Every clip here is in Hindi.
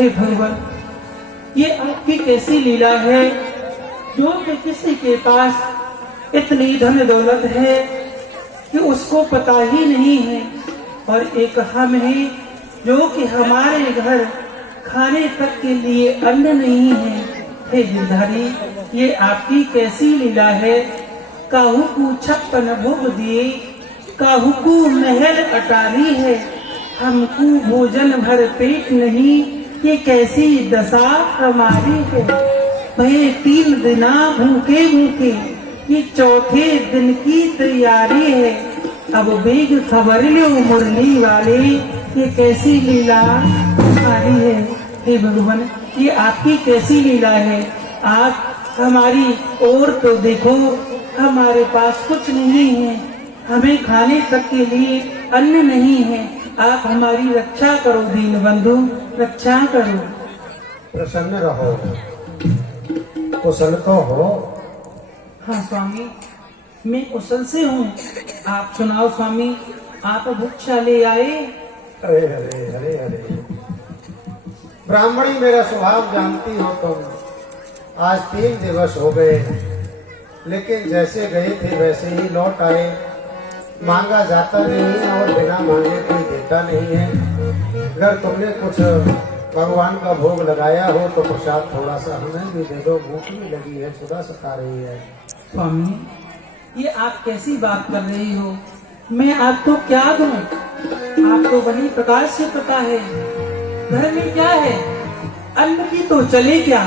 हे भगवान, ये आपकी कैसी लीला है जो कि किसी के पास इतनी धन दौलत है कि उसको पता ही नहीं है, और एक हम हैं जो कि हमारे घर खाने तक के लिए अन्न नहीं है। हे गिरधारी, ये आपकी कैसी लीला है। काहू को 56 भोग दिए, काहू को महल अटारी है, हमको भोजन भर पेट नहीं, ये कैसी दशा हमारी है। भये 3 दिना भूखे भूखे, ये चौथे दिन की तैयारी है। अब बेग खबर लो मुरली वाले, ये कैसी लीला हमारी है। हे भगवान, ये आपकी कैसी लीला है। आप हमारी ओर तो देखो, हमारे पास कुछ नहीं है, हमें खाने तक के लिए अन्न नहीं है। आप हमारी रक्षा करो दीन बंधु, रक्षा करो। प्रसन्न रहो, कुशल तो हो। हाँ स्वामी, मैं कुशल से हूँ। आप सुनाओ स्वामी, आप भिक्षा ले आए? अरे अरे अरे अरे, ब्राह्मणी मेरा स्वभाव जानती हो तुम। आज 3 दिवस हो गए, लेकिन जैसे गए थे वैसे ही लौट आए। मांगा जाता नहीं और बिना मांगे कोई देता नहीं है। अगर तुमने कुछ भगवान का भोग लगाया हो तो प्रसाद थोड़ा सा हमें भी दे दो, भूख भी लगी है, सुधा सता रही है। स्वामी, ये आप कैसी बात कर रही हो। मैं आपको क्या दूं? आपको बड़ी प्रकार से पता है घर में क्या है। अन्न की तो चले क्या,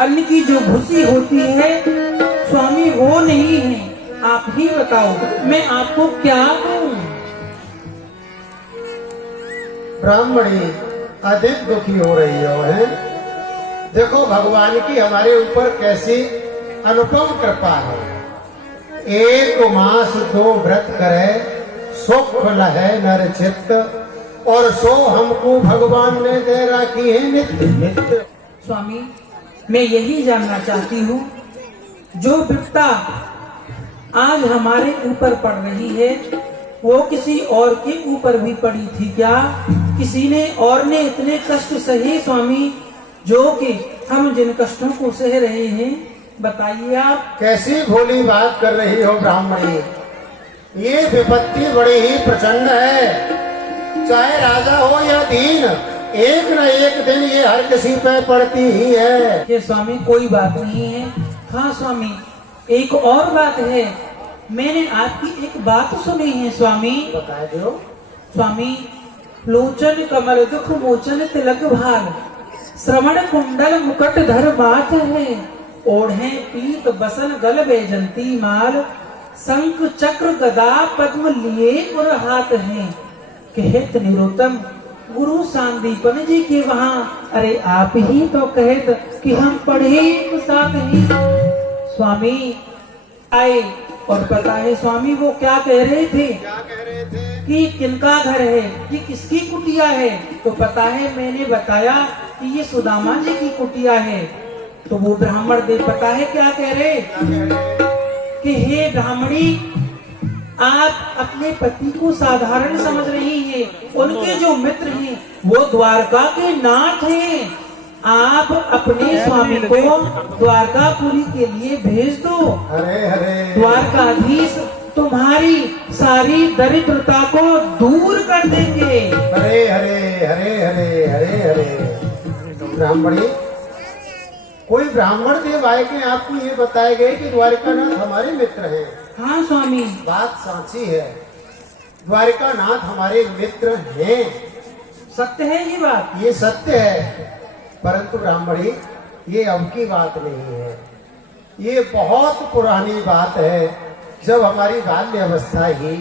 अन्न की जो भूसी होती है स्वामी वो नहीं है। आप ही बताओ, मैं आपको क्या दूं? ब्राह्मणी अधिक दुखी हो रही हो है। देखो भगवान की हमारे ऊपर कैसी अनुपम कृपा है। 1 मास 2 व्रत करे, सुख लहे नर चित्त, और सो हमको भगवान ने दे रखी है नित्य नित्य। स्वामी, मैं यही जानना चाहती हूँ, जो विपदा आज हमारे ऊपर पड़ रही है वो किसी और के ऊपर भी पड़ी थी क्या? किसी ने और ने इतने कष्ट सहे स्वामी, जो कि हम जिन कष्टों को सह रहे हैं? बताइए आप। कैसी भोली बात कर रही हो ब्राह्मणी। ये विपत्ति बड़ी ही प्रचंड है। चाहे राजा हो या दीन, एक न एक दिन ये हर किसी पे पड़ती ही है। ये स्वामी कोई बात नहीं है। हाँ स्वामी, एक और बात है। मैंने आपकी एक बात सुनी है स्वामी। बता दो। स्वामी, लोचन कमल दुख मोचन तिलक भाग, श्रवण कुंडल मुकुट धर बात है, ओढ़े पीत बसन गल बैजंती माल, शंख चक्र गदा पद्म लिए और हाथ हैं। कहत निरुतम गुरु सांदीपन जी के वहाँ, अरे आप ही तो कहत कि हम पढ़े एक साथ ही। स्वामी आए और पता है स्वामी वो क्या कह रहे थे? क्या कह रहे थे? कि किनका घर है, ये किसकी कुटिया है? तो पता है मैंने बताया कि ये सुदामा जी की कुटिया है। तो वो ब्राह्मण देव पता है क्या कह रहे? कि हे ब्राह्मणी, आप अपने पति को साधारण समझ रही हैं, उनके जो मित्र हैं वो द्वारका के नाथ हैं। आप अपने स्वामी को द्वारकापुरी के लिए भेज दो। अरे अरे, द्वारकाधीश तुम्हारी सारी दरिद्रता को दूर कर देंगे। अरे अरे अरे अरे अरे अरे, ब्राह्मणी कोई ब्राह्मण देव आए के आपको ये बताए गए कि द्वारिकानाथ हमारे मित्र हैं। हाँ स्वामी, बात साची है, द्वारिकानाथ हमारे मित्र हैं। सत्य है ये बात। ये सत्य है, परंतु ब्राह्मणी ये अब की बात नहीं है, ये बहुत पुरानी बात है। जब हमारी बाल्य अवस्था ही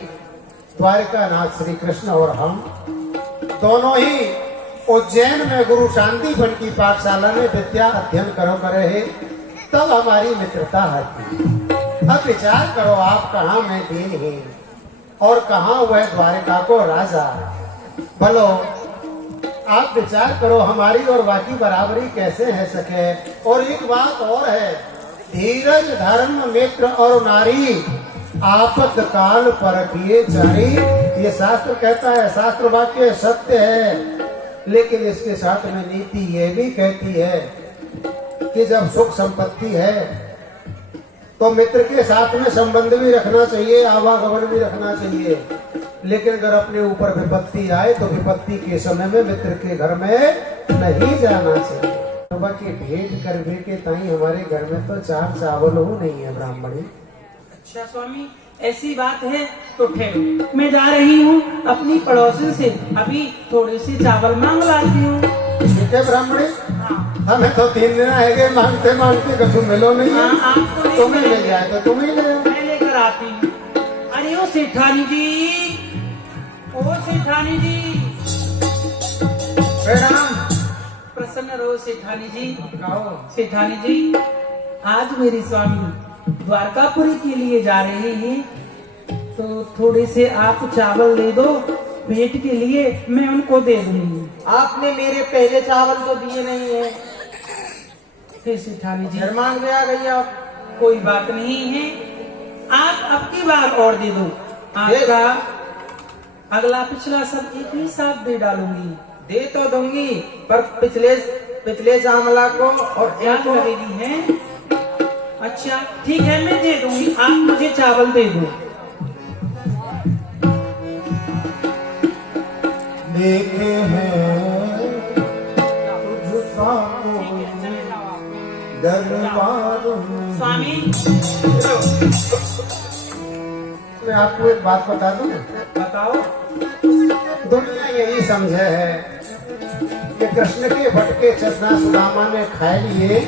द्वारिकानाथ श्री कृष्ण और हम दोनों ही उज्जैन में गुरु शांतिवन की पाठशाला में विद्या अध्ययन करो करे है, तब हमारी मित्रता है। अब विचार करो, आप कहाँ मैं दीनहीन और कहाँ वह द्वारिका को राजा। बोलो, आप विचार करो हमारी और बाकी बराबरी कैसे है सके। और एक बात और है, धीरज धर्म मित्र और नारी आपत काल परखिए चारी। ये शास्त्र कहता है, शास्त्र वाक्य सत्य है। लेकिन इसके साथ में नीति ये भी कहती है कि जब सुख संपत्ति है तो मित्र के साथ में संबंध भी रखना चाहिए, आवागमन भी रखना चाहिए। लेकिन अगर अपने ऊपर विपत्ति आए तो विपत्ति के समय में मित्र के घर में नहीं जाना चाहिए। सुबह की भेंट करने के ताई हमारे घर में तो 4 चावल हो नहीं है ब्राह्मणी। अच्छा स्वामी, ऐसी बात है तो ठहरो, मैं जा रही हूँ अपनी पड़ोसन से अभी थोड़े से चावल मांग लाती हूँ। ठीक है ब्राह्मणी, हाँ। हमें तो 3 दिन है मांगते मांगते कछु मिलो नहीं है। हाँ, आपको नहीं तुम्हें मिल जाए तो तुम ही ले आओ। मैं लेकर आती हूँ। अरे ओ सेठानी जी, ओ सेठानी जी, प्रणाम। प्रसन्न रहो सेठानी जी। कहो। सेठानी जी, आज मेरे स्वामी द्वारकापुरी के लिए जा रहे हैं, तो थोड़े से आप चावल दे दो भेंट के लिए, मैं उनको दे दूंगी। आपने मेरे पहले चावल तो दिए नहीं है, फिर सेठानी जी घर मांग में आ गई आप। कोई बात नहीं है, आप अब की बार और दे दो, आपका अगला पिछला सब एक ही साथ दे डालूंगी। दे तो दूंगी, पर पिछले चावला को और याद लगेगी है। अच्छा ठीक है, मैं दे दूंगी, आप मुझे चावल दे दो। देखे हैं तुझ सा कोई दरबार में। स्वामी मैं आपको एक बात बता दूं, बताओ। दुनिया यही समझे है कि कृष्ण के भटके चरना सुदामा ने खाए लिए,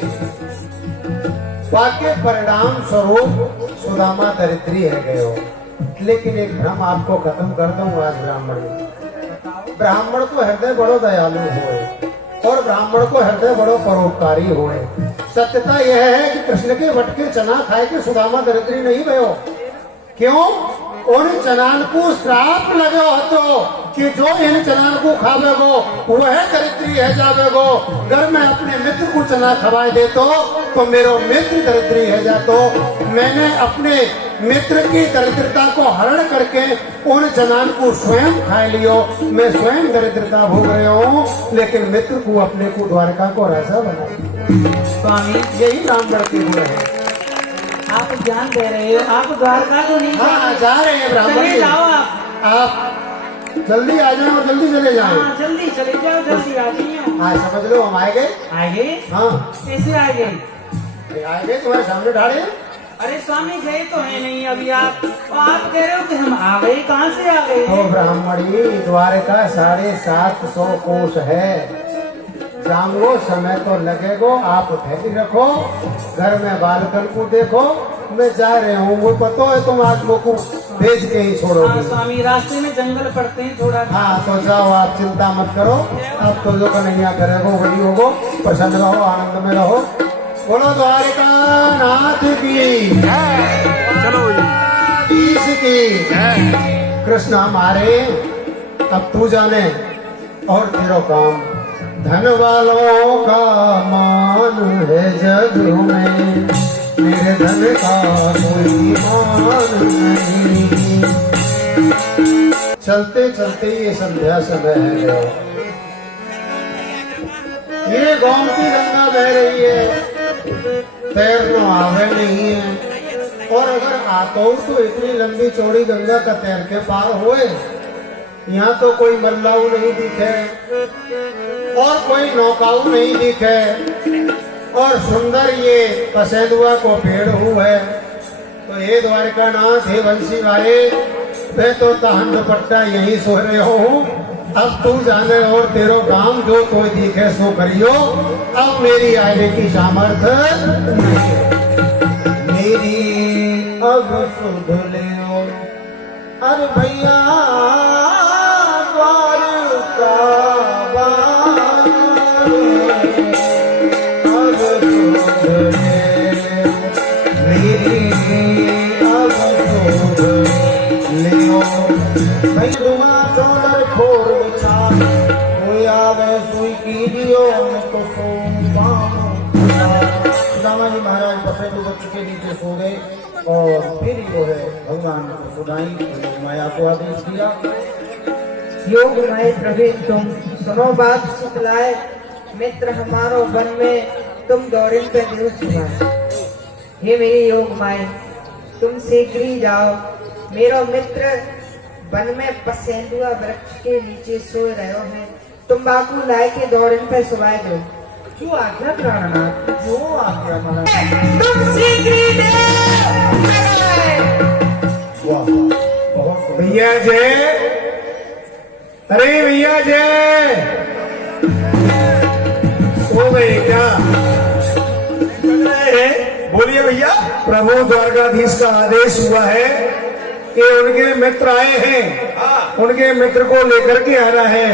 वाक्य परिणाम स्वरूप सुदामा दरिद्री है गए हो। लेकिन एक भ्रम आपको खत्म कर दूं आज ब्राह्मण में। ब्राह्मण को हृदय बड़ो दयालु होए और ब्राह्मण को हृदय बड़ो परोपकारी होए। सत्यता यह है कि कृष्ण के भटके चना खाए के सुदामा दरिद्री नहीं भयो। क्यों? उन चनान को श्राप लगे हो तो कि जो इन चनान को खावेगो वह दरिद्री है जावेगो। अगर मैं अपने मित्र को चना खवाए दे तो मेरो मित्र दरिद्री है जा। तो मैंने अपने मित्र की दरिद्रता को हरण करके उन चनान को स्वयं खा लियो। मैं स्वयं दरिद्रता भोग रहा हूँ, लेकिन मित्र को अपने को द्वारका को राजा बनाई। स्वामी यही ब्राह्मण के गुण है। आप ज्ञान दे रहे हो, आप द्वारका को नहीं हाँ जा रहे हैं ब्राह्मण चले जी। जाओ आप जल्दी आ जाए और जल्दी चले जाएं। हाँ जल्दी चले जाओ, जल्दी आ जाइए। हाँ समझ लो हम आए गए। आ गए? हाँ कैसे आ गए? आए गए, तुम्हारे सामने ढाड़े। अरे स्वामी गए तो है नहीं अभी आप, और आप कह रहे हो कि हम आ गए, कहाँ से आ गए? तो ब्राह्मणी द्वारका 750 कोष है। जामो समय तो लगेगो, आप धैर्य रखो, घर में बालकन को देखो। मैं जा रहा हूँ, वो पता है तुम आज को भेज के ही हाँ छोड़ोगे। स्वामी, रास्ते में जंगल पड़ते हैं थोड़ा। हाँ तो जाओ, आप चिंता मत करो। अब तो जो कन्हैया करेगो वही होगो। प्रसन्न रहो, आनंद में रहो। बोलो द्वारिका नाथ की, चलो की कृष्ण हमारे। अब तू जाने और तेरो काम। धन वालों का मान है जग में, मेरे धन का कोई मान नहीं। चलते चलते ये संध्या समय है। ये गोमती गंगा बह रही है, तैरना आवे नहीं है। और अगर आतो तो इतनी लंबी चौड़ी गंगा का तैर के पार होए। यहाँ तो कोई मल्लाऊ नहीं दिखे और कोई नौकाऊ नहीं दिखे, और सुंदर ये पसेदुआ को पेड़ है। तो ये द्वारका नाथ हे बंसी वाले, मैं तो तहन दुपट्टा यही सो रहे हो। अब तू जाने और तेरो काम जो कोई दिखे सो करियो। अब मेरी आने की सामर्थ्य नहीं है। मेरी अब सुध ले अरे भैया द्वारका रामा जी महाराज बसे तो बच्चे के नीचे सो गए और फिर जो है भगवान को सुनाई माया को आदेश दिया। योग माए प्रवेश तुम सुनो बात सुतलाए, मित्र हमारो वन में तुम दौड़िन पे दिवस हुआ। हे मेरी योग माए, तुम शीघ्र ही जाओ। मेरो मित्र वन में पसेंदुआ वृक्ष के नीचे सोए रहो है। तुम बाकू लाए के दौड़िन पे सुवाए दो। जो आज्ञा प्राणनाथ, जो आज्ञा महाराज। तुम शीघ्र ही वाह, बहुत भैया जय, अरे भैया जय, सो गए क्या? बोलिए भैया। प्रभु द्वारकाधीश का आदेश हुआ है कि उनके मित्र आए हैं, उनके मित्र को लेकर के आना है।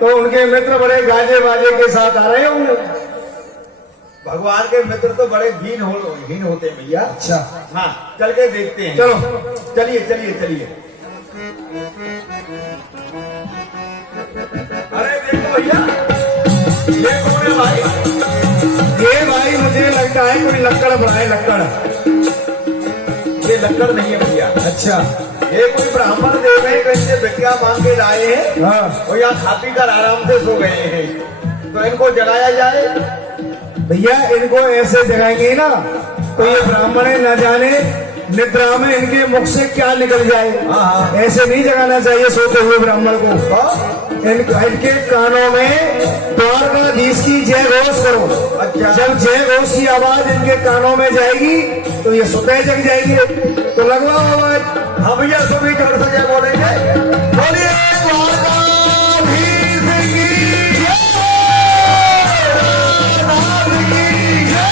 तो उनके मित्र बड़े गाजे बाजे के साथ आ रहे होंगे। भगवान के मित्र तो बड़े हीन होते हैं भैया। अच्छा, हाँ, चल के देखते हैं। चलो चलिए चलिए चलिए। अरे देखो भैया, ये कौन है भाई? ये भाई मुझे लगता है कोई लक्कड़ बनाए, लक्कड़। ये लक्कड़ नहीं है भैया। अच्छा, ये कोई ब्राह्मण देव है, कहीं से भिक्षा मांग के लाए हैं। हाँ और यहाँ खा पी कर आराम से सो गए हैं। तो इनको जगाया जाए। भैया, इनको ऐसे जगाएंगे ना तो ये ब्राह्मण न जाने निद्रा में इनके मुख से क्या निकल जाए। हाँ। ऐसे नहीं जगाना चाहिए सोते हुए ब्राह्मण को। इनके कानों में द्वारकाधीश की जय घोष करो। अच्छा। जब जय घोष की आवाज इनके कानों में जाएगी तो ये स्वतः जग जाएंगे। तो लगवाओ आवाज। हाँ भैया, सभी जोर से जय बोलेंगे। बोलिए द्वारकाधीश की जय, नाथ की जय,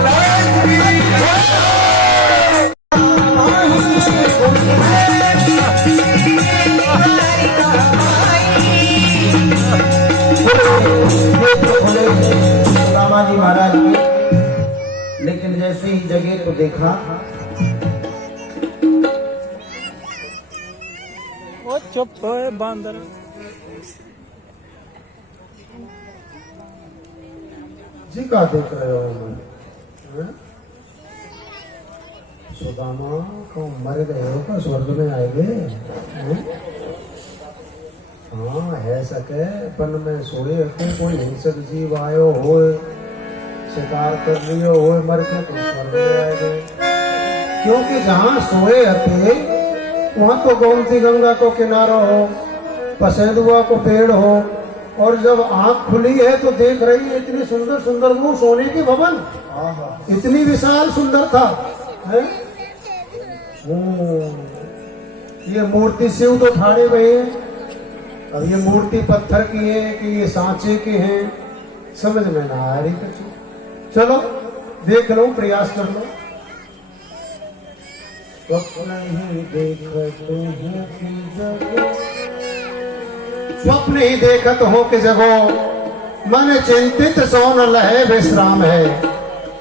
नाथ की जय। रामाजी महाराज की, लेकिन जैसे ही जगे तो देखा वो चुप है बांदर। जी का देख रहे हो? सुदामा को मर गए हो का स्वर्ग में आएंगे? हाँ, है सके पन में सोए थे, कोई हिंसक जीव आयो हो, शिकार कर लियो हो, मर के तो स्वर्ग में आएंगे। क्योंकि जहाँ सोए थे वहाँ तो गोमती गंगा को किनारा हो, पसेंदुआ को पेड़ हो, और जब आंख खुली है तो देख रही है इतनी सुंदर सुंदर वो सोने के भवन, इतनी विशाल सुंदर था है? ये मूर्ति शिव तो ठाड़े हुए हैं। अब ये मूर्ति पत्थर की है कि ये सांचे के हैं, समझ में ना आ रही कुछ। चलो देख लो, प्रयास कर लो। स्वप्न ही देखत हूँ कि जगो, स्वप्न ही देखत हो कि जगो, मन चिंतित सोन लहे विश्राम है।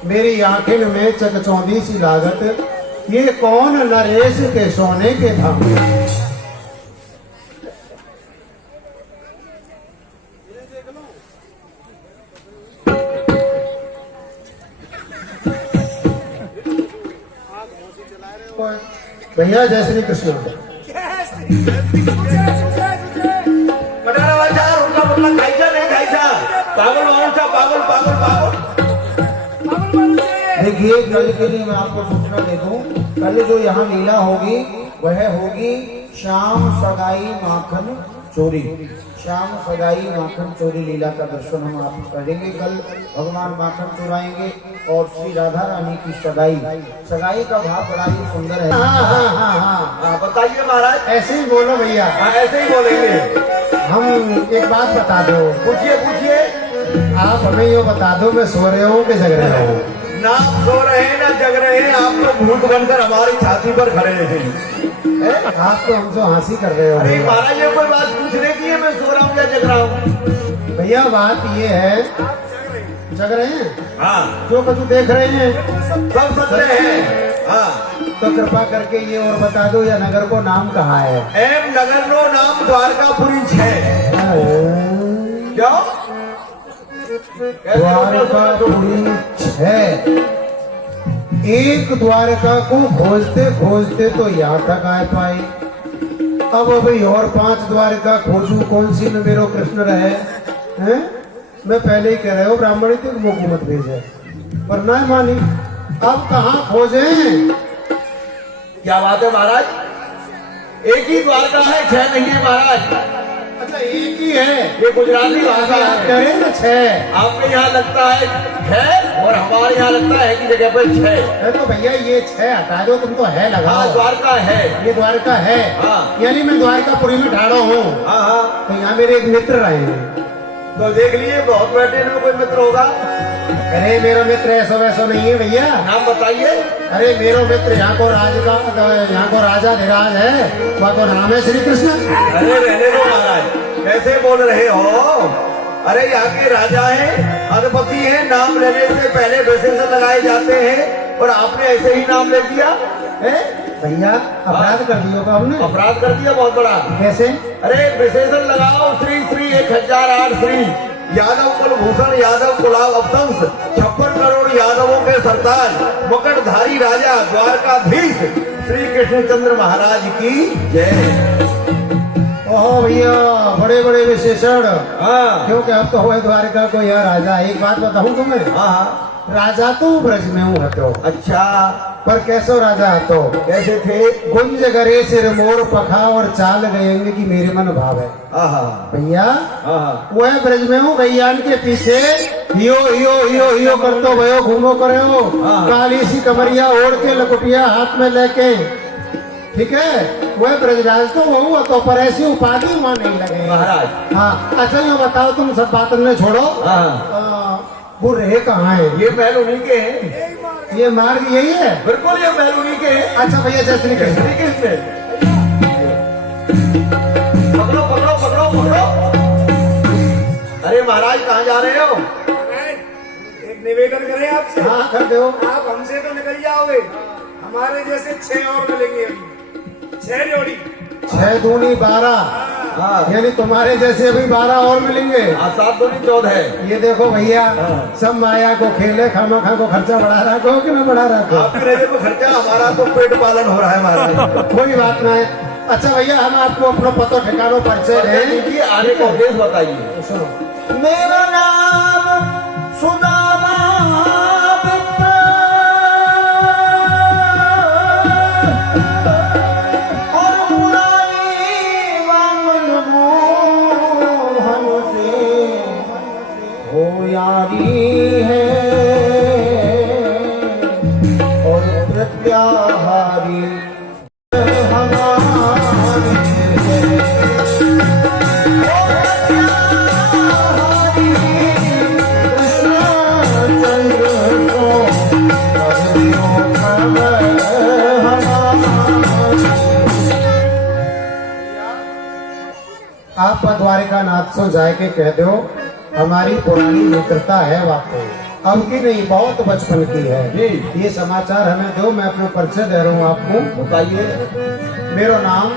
मेरी आंखें में चकचौंधी सी लागत, ये कौन नरेश के सोने के धाम। भैया जय श्री कृष्ण। देखिए, कल के लिए मैं आपको सूचना दे दूं, कल जो यहाँ लीला होगी वह होगी श्याम सगाई माखन चोरी। श्याम सगाई माखन चोरी लीला का दर्शन हम आप करेंगे। कल भगवान माखन चुराएंगे और श्री राधा रानी की सगाई, सगाई का भाव बड़ा ही सुंदर है। हाँ, बताइए महाराज। ऐसे ही बोलो भैया। हाँ, ऐसे ही बोलेंगे। हम एक बात बता दो। पूछिए पूछिए। आप हमें ये बता दो, मैं सो रहे हो कि जग रहे हो? ना आप सो रहे हैं ना जग रहे हैं, आप तो भूत बनकर हमारी छाती पर खड़े हैं। आप तो हमसे हंसी कर रहे हो। अरे महाराज, ये कोई बात पूछने की है? मैं सो रहा हूँ या जग रहा हूँ? भैया बात ये है, जग रहे हैं। हाँ, जो कछु देख रहे हैं सब सत्य है। हाँ, तो कृपा करके ये और बता दो, या नगर को नाम कहा है? एम नगर नो नाम द्वारकापुरी है। क्यों? द्वारकापुरी है। एक द्वारका को खोजते खोजते तो यहाँ तक आ पाए, अब भाई और 5 द्वारिका खोजू, कौन सी में मेरो कृष्ण रहे हैं? मैं पहले ही कह रहा हूँ ब्राह्मणी तक मुझको मत भेजे, पर ना मानी। अब कहाँ खोजे? क्या बात है महाराज, एक ही द्वारका है, 6 नहीं है महाराज। अच्छा एक ही है? ये गुजराती भाषा है। करें ना 6। आपके यहाँ लगता है 6 और हमारे यहाँ लगता है कि जगह पर 6। तो भैया ये 6 हटा दो, तुम तो है हाँ लगाओ। द्वारका है, ये द्वारका है। हाँ। यानी मैं द्वारकापुरी में ठाड़ा हूँ। हाँ हाँ। तो यहाँ मेरे एक मित्र रहे हैं। तो देख लीजिए बहुत बैठे में कोई मित्र होगा। अरे मेरा मित्र ऐसा वैसा नहीं है भैया। नाम बताइए। अरे मेरा मित्र यहाँ को राजा धीराज है, वह तो नाम है श्री कृष्ण। अरे रहने दो महाराज, कैसे बोल रहे हो? अरे यहाँ के राजा हैं, अधिपति हैं, नाम लेने से पहले विशेषण लगाए जाते हैं और आपने ऐसे ही नाम ले दिया है? भैया अपराध कर दियो का हमने। अपराध कर दिया बहुत बड़ा। कैसे? अरे विशेषण लगाओ, श्री श्री 1008 श्री यादव कुलभूषण यादव कुलाव अवतंस 56 करोड़ यादवों के सरताज मकटधारी राजा द्वारकाधीश श्री कृष्णचंद्र महाराज की जय। ओहो भैया बड़े बड़े विशेषण। हाँ क्योंकि अब तो हुए द्वारका को यह राजा। एक बात बताऊं तुम्हें, हाँ राजा तो ब्रज में हूँ हतो, अच्छा पर कैसो राजा हतो? कैसे थे? गुंज गरे सिर मोर पखा और चाल गएंगे की मेरे मन भाव है। आहा भैया आहा वह ब्रज में हूँ, गैयान के पीछे हियो हियो हियो हियो करतो भयो घूमो करे हो, हाँ। काली सी कमरिया ओढ़ के लकुटिया हाथ में लेके, ठीक है? वह ब्रजराज तो वह तो, पर ऐसी उपाधि वहाँ नहीं लगे महाराज। हाँ अच्छा ये बताओ, तुम सब बात में छोड़ो। हाँ वो रहे कहाँ है? ये महल उन्हीं के हैं। ये मार्ग यही है? बिल्कुल ये महल उन्हीं के हैं। अच्छा भैया जय श्री कृष्ण। श्री कृष्ण पकड़ो पकड़ो पकड़ो पकड़ो। अरे महाराज कहाँ जा रहे हो? एक निवेदन करें आपसे। हाँ कर दो। आप हमसे तो निकल जाओगे, हमारे जैसे 6 और मिलेंगे अभी, 6 जोड़ी। 6 दूनी 12, हाँ यानी तुम्हारे जैसे अभी 12 और मिलेंगे। 7 दूनी 14 है। ये देखो भैया हाँ। सब माया को खेले, खामा खा को खर्चा बढ़ा रखो कि ना बढ़ा रखो? आपकी नजर में खर्चा, हमारा तो पेट पालन हो रहा है महाराज। कोई बात नहीं। अच्छा भैया हम आपको अपना पतो ठिकानो परिचय दें। आने का उद्देश्य बताइए। सुनो, मेरा नाम सुदामा और पुरानी वामन मोहन से हो यारी है और प्रत्याहारी हमारी है। आप द्वारिका नाथ से जाके कह दो हमारी पुरानी मित्रता है वाकई, अब की नहीं, बहुत बचपन की है। जी। ये समाचार हमें दो, मैं अपना परिचय दे रहा हूँ आपको। बताइए। मेरा नाम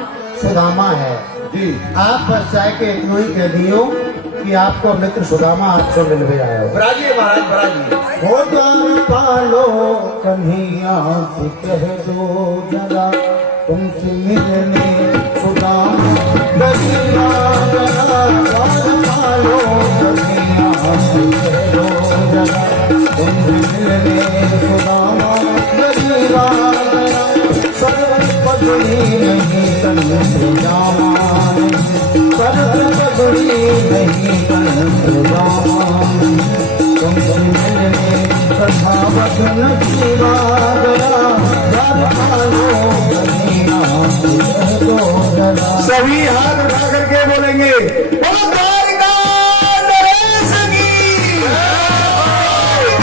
सुदामा है जी। आप बस जाए के इतना ही कह दियो कि आपको मित्र सुदामा आपसे मिल भी आया हो। बराजिए महाराज बराजिए। हो द्वार पालो कन्हैया से कह दो जरा तुमसे मिलने सुदामा कन्हैया जरा द्वार पालो कन्हैया से कह दो जरा तुमसे मिलने सुदामा कन्हैया जरा सर्व पगड़ी नहीं तनु जामा सर्व पगड़ी नहीं तनु जामा तुमसे मिलने कथावत नसीबा गया द्वार पालो कन्हैया से दो जरा। सभी हाथ उठा करके बोलेंगे बोलो द्वारिका नरेश की,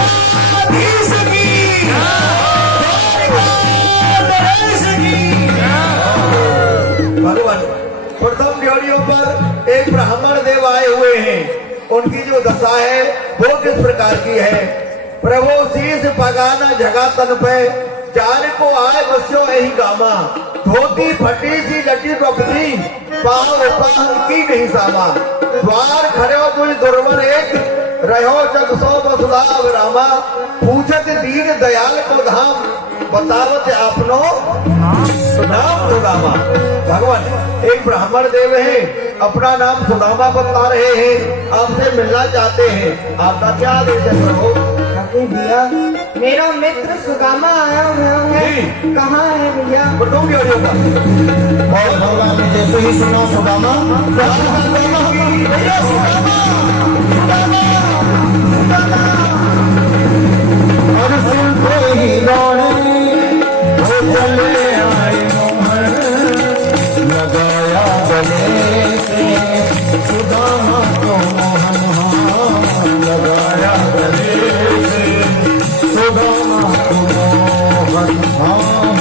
द्वारिकाधीश की, द्वारिका नरेश की। भगवान प्रथम ड्योड़ियों पर एक ब्राह्मण देव आए हुए हैं। उनकी जो दशा है वो किस प्रकार की है? प्रभु शीश पगाना जगा तन पे जान को आए बस्यो यही गामा, धोती फटी सी लटी टपटी पाव पाल की नहीं सामा, द्वार खड़े हो तुझ दुर्बल एक रहो जग सो बसुधाव रामा, पूछत दीन दयाल को धाम बतावत अपनो नाम सुदामा। भगवान एक ब्राह्मण देव है, अपना नाम सुदामा बता रहे हैं, आपसे मिलना चाहते हैं, आपका क्या आदेश है प्रभु? अरे भैया मेरा मित्र सुदामा आया हुआ है, कहाँ है भैया? बटों की ओर होगा। और भगवान ने जैसे ही सुना सुदामा, और सुनते ही दौड़े वो चले आए मोहन, लगाया गले से सुदामा को मोहन, लगाया गले से सुदामा को मोहन,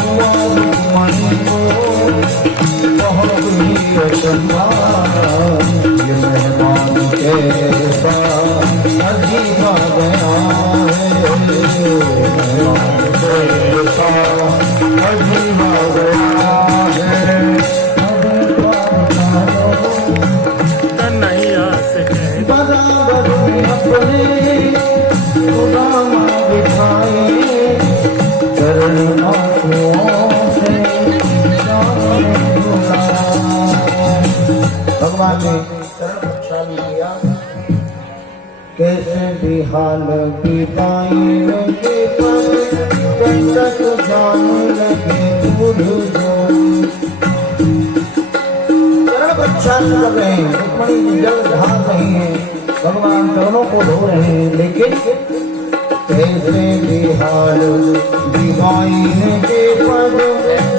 हुआ रुक्मणी को बहुत ही अचंभा, ये मेहमान के पास अजीब आ गया है, मेहमान के पास अजीब आ गया है। नहीं आ सके बराबर में अपने सुदामा बिठाए, चरण आंसुओं से भगवान ने चरण प्रक्षालन किया। कैसे भी हाल बिताए के पर कंटक जान लगे दूध जो, चरण प्रक्षालन कर रहे हैं, रुक्मणी जल ढाल रही है, भगवान चरणों को धो रहे हैं, लेकिन कैसे भी हाल बिताए के पर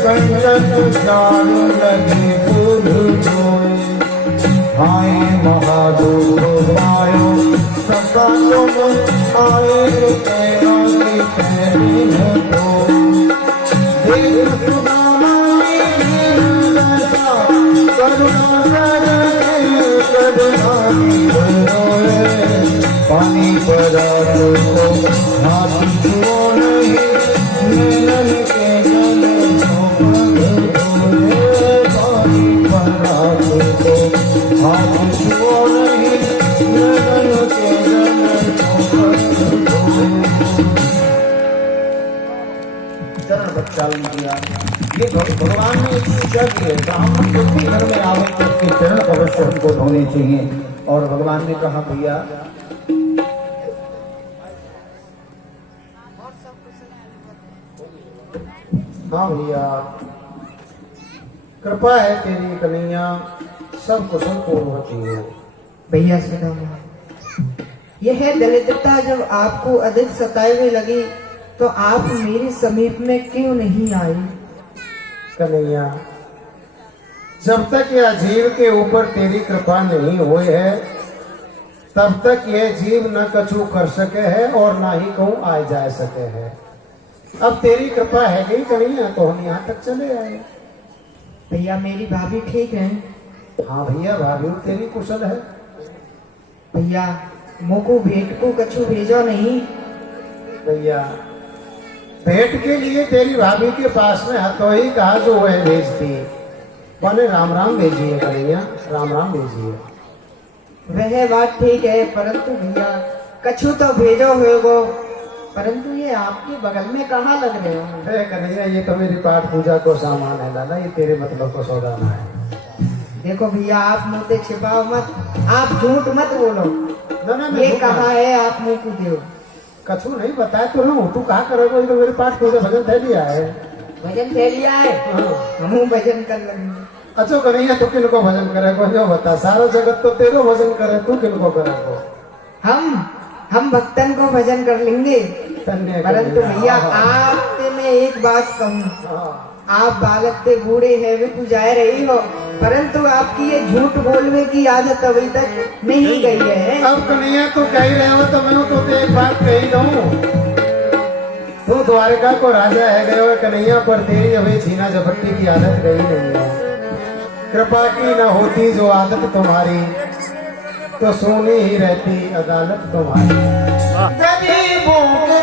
कंटक जान लगे दूध जो, हाय महादुख पायो सका तुम आए तेरा की कहने को, देख सुदामा करुणा करके करुणा रोए, पानी पड़ा तो हाथ छुओ नहीं, मिलन के जल धोए, पानी पड़ा तो हाथ छुओ नहीं, मिलन के जल धोए। चरण प्रक्षालन किया। ये भगवान ने एक शिक्षा दी है, ब्राह्मण जब भी घर में आवे तो उसके चरण अवश्य हमको धोने चाहिए। और भगवान ने कहा भैया हाँ भैया कृपा है तेरी कन्हैया, सब कुशल पूर्ववती हो। भैया सुदामा यह दरिद्रता जब आपको अधिक सताए हुए लगी तो आप मेरे समीप में क्यों नहीं आए? कन्हैया जब तक यह जीव के ऊपर तेरी कृपा नहीं हुई है तब तक यह जीव न कछु कर सके है और ना ही कहूँ आ जा सके है। अब तेरी कृपा है गई कन्हैया तो हम यहाँ तक चले आए। भैया मेरी भाभी ठीक है? हाँ भैया भाभी तेरी कुशल है। भैया मोको भेंट को कछु भेजो नहीं? भैया भेंट के लिए तेरी भाभी के पास में तो ही कहा जो वह भेजती, बोले राम राम भेजिए कन्हैया, राम राम भेजिए। वह बात ठीक है, परंतु भैया कछु तो भेजो होगो, परंतु ये आपके बगल में कहाँ लग रहे हो? अरे कन्हैया ये तो मेरी पाठ पूजा को सामान है लाला, ये तेरे मतलब को सौदाना है। देखो भैया आप मुँह से छिपाओ मत, आप झूठ मत बोलो। ना ये कहाँ है आप मुँह को दो? कछु नहीं बताया तो ना तू कहा करोगे, ये तो मेरी पाठ पूजा भजन थैली लिया है। भजन थे लिया है? हम भजन कर लेंगे। अच्छा कन्हैया तू किनको भजन करे को जो बता, सारा जगत तो तेरो भजन करे, तू किनको करे को? हम भक्तन को भजन कर लेंगे, परंतु भैया आपसे मैं एक बात कहूँ, आप बालक से बूढ़े है वे पुजाए रही हो, परंतु आपकी ये झूठ बोलने की आदत अभी तक नहीं गई है। अब कन्हैया तू कह रहे हो तो मैं तो एक बात कही दूं, तू द्वारका को राजा है गए हो कन्हैया, पर तेरी अभी छीना झपट्टी की आदत गई नहीं है। कृपा की न होती जो आदत तुम्हारी तो सोनी ही रहती अदालत तुम्हारी। गरीबों के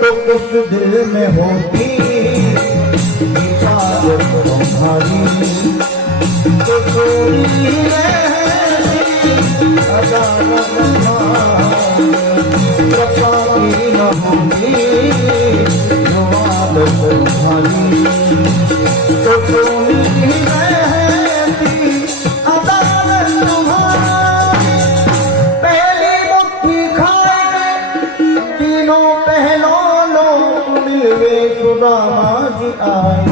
तो किस दिल में होती इबादत तुम्हारी तो थोड़ी रहती अदालत तुम्हारी कृपा की न होगी इबादत तुम्हारी तो थोड़ी रहती अदालत तुम्हारी पहली मुट्ठी खाए तीनों पहलों लोग मिलवे सुदामा जी आए।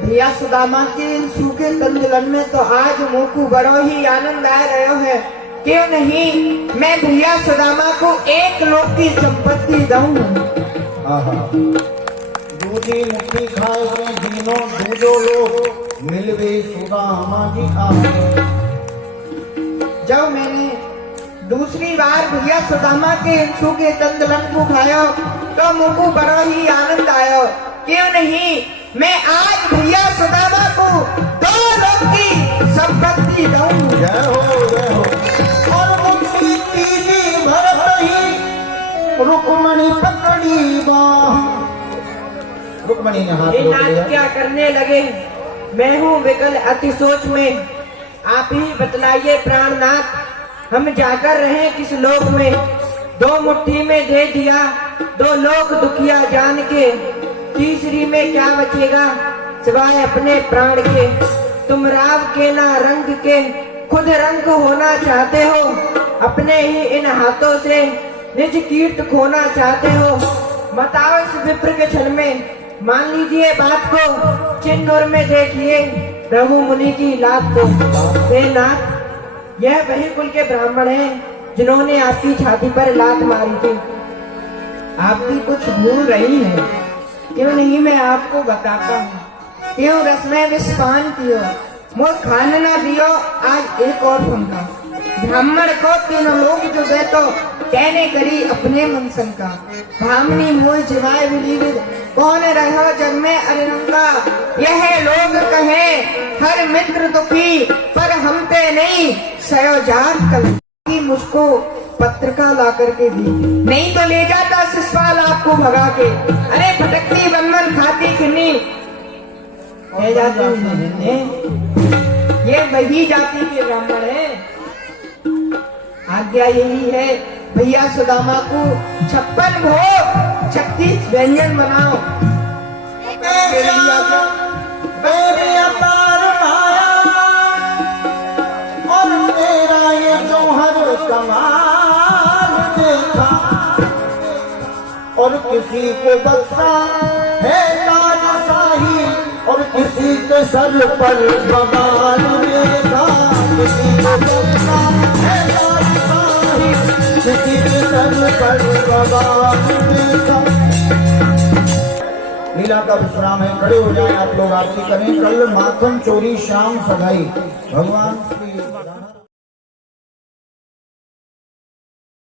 भैया सुदामा के इन सूखे तंदुलन में तो आज मोकू बड़ो ही आनंद आ रहो है। क्यों नहीं मैं भैया सुदामा को एक लोक की संपत्ति दूं। आहा दूधी मुट्ठी खाए से तीनों दूजो लोग मिलवे सुदामा जी आए। जब मैंने दूसरी बार भैया सुदामा के इन सूखे तंदुलन को खाया तो मुझको बड़ा ही आनंद आया। क्यों नहीं मैं आज भैया सुदामा को 2 लोक की संपत्ति दूं। जय हो और मुट्ठी तीजी भरत ही रुक्मणी पकड़ी बाह। रुक्मणी ने हाथ ये रोक नाच लिया। क्या करने लगे? मैं हूँ विकल अति सोच में। आप ही बतलाइए प्राणनाथ हम जाकर रहे किस लोक में। 2 मुट्ठी में दे दिया 2 लोक दुखिया जान के। तीसरी में क्या बचेगा सिवाय अपने प्राण के। तुम राव के ना रंग के खुद रंग होना चाहते हो। अपने ही इन हाथों से निज कीर्त खोना चाहते हो। बताओ इस विप्र के छल में मान लीजिए बात को। चिन्नौर में देखिए रघु मुनि की लात को। हे नाथ यह वही कुल के ब्राह्मण हैं जिन्होंने आपकी छाती पर लात मारी थी। आप भी कुछ भूल रही हैं। क्यों नहीं मैं आपको बताता हूँ। क्यों रस में विस्पान कियो मोह खाने न दियो आज एक और फंका। ब्राह्मण को 3 लोग जो दे तो कहने करी अपने मन शंका। भामनी मोह जिवाय विलीविद कौन रहो जग में अरिरंगा। यह लोग कहे हर मित्र दुखी पर हम पे नहीं सयोजात कल की। मुझको पत्रिका ला करके दी नहीं तो ले जाता शिशुपाल आपको भगा के। अरे भटकती बंधन खाती खिन्नी ले जाते हैं। ये वही जाति के ब्राह्मण है। आज्ञा यही है भैया सुदामा को 56 भोग 36 व्यंजन बनाओ। मेरी अपार माया और मेरा ये जौहर कमाल देखा। और किसी को बख्शा है ताजशाही और किसी के सर पर बवाल देखा। किसी को बख्शा है ताजशाही किसी के सर पर बवाल देखा। लीला का विश्राम है। खड़े हो जाएं आप लोग आरती करें। कल माखन चोरी शाम सगाई भगवान श्री